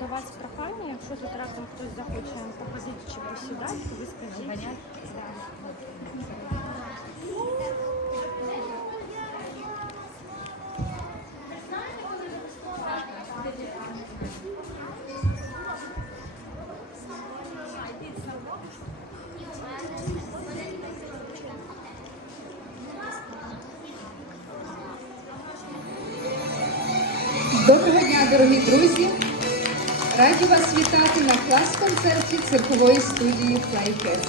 До вас прохання, якщо тут раптом хтось захоче походити чи посідати, то ви скажіть. Доброго дня, дорогі друзі! Раді вас вітати на клас-концерті циркової студії Flycats.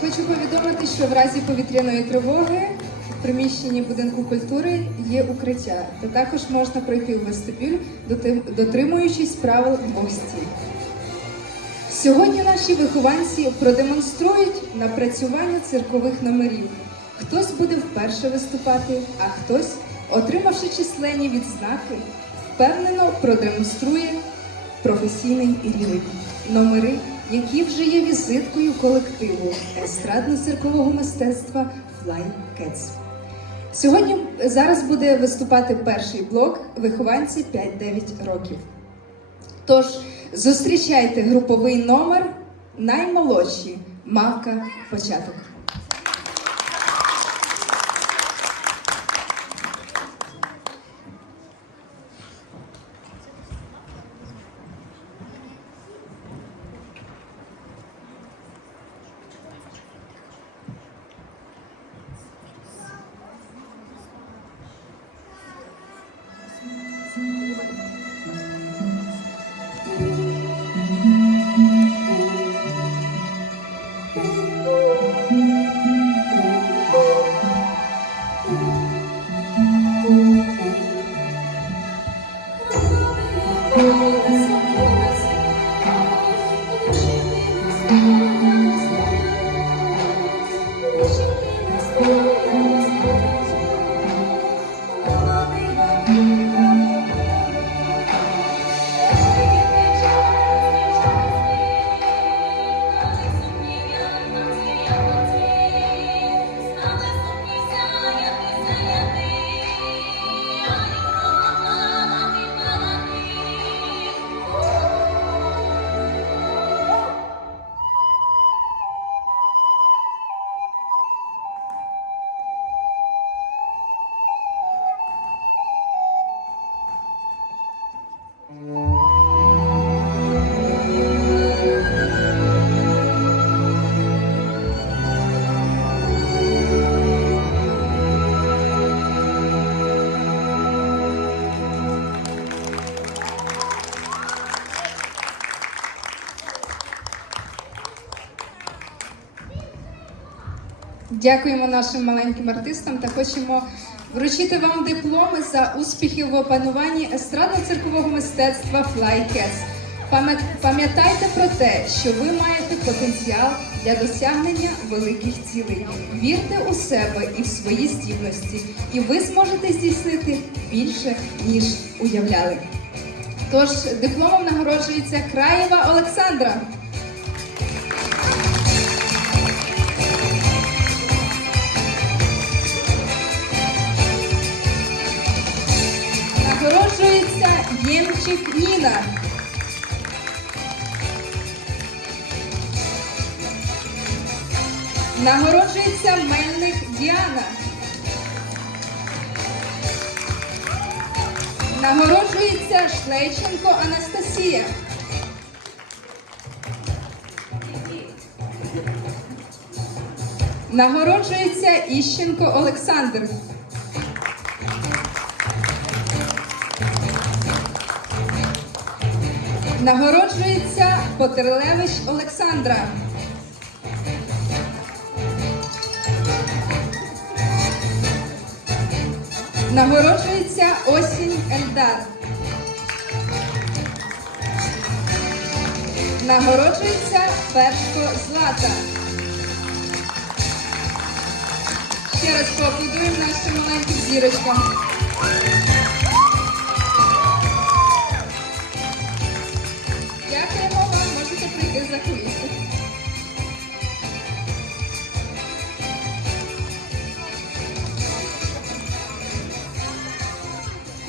Хочу повідомити, що в разі повітряної тривоги в приміщенні будинку культури є укриття, та також можна пройти у вестибюль, дотримуючись правил двох стін. Сьогодні наші вихованці продемонструють напрацювання циркових номерів. Хтось буде вперше виступати, а хтось, отримавши численні відзнаки, впевнено продемонструє професійний рівень. Номери, які вже є візиткою колективу естрадно-циркового мистецтва Fly Cats. Сьогодні зараз буде виступати перший блок вихованці 5-9 років. Тож зустрічайте груповий номер наймолодші Мавка початок. Дякуємо нашим маленьким артистам та хочемо вручити вам дипломи за успіхи в опануванні естрадно-циркового мистецтва Cats. Пам'ятайте про те, що ви маєте потенціал для досягнення великих цілей. Вірте у себе і в свої здібності, і ви зможете здійснити більше, ніж уявляли. Тож дипломом нагороджується Краєва Олександра. Ємчик Ніна. Нагороджується Мельник Діана. Нагороджується Шлейченко Анастасія. Нагороджується Іщенко Олександр. Нагороджується Потерлевич Олександра. Нагороджується Осінь Ельдар. Нагороджується Першко Злата. Ще раз поаплодуємо нашим маленьким зірочкам.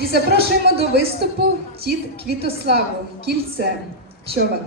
І запрошуємо до виступу тіт Квітославу Кільце. Човен.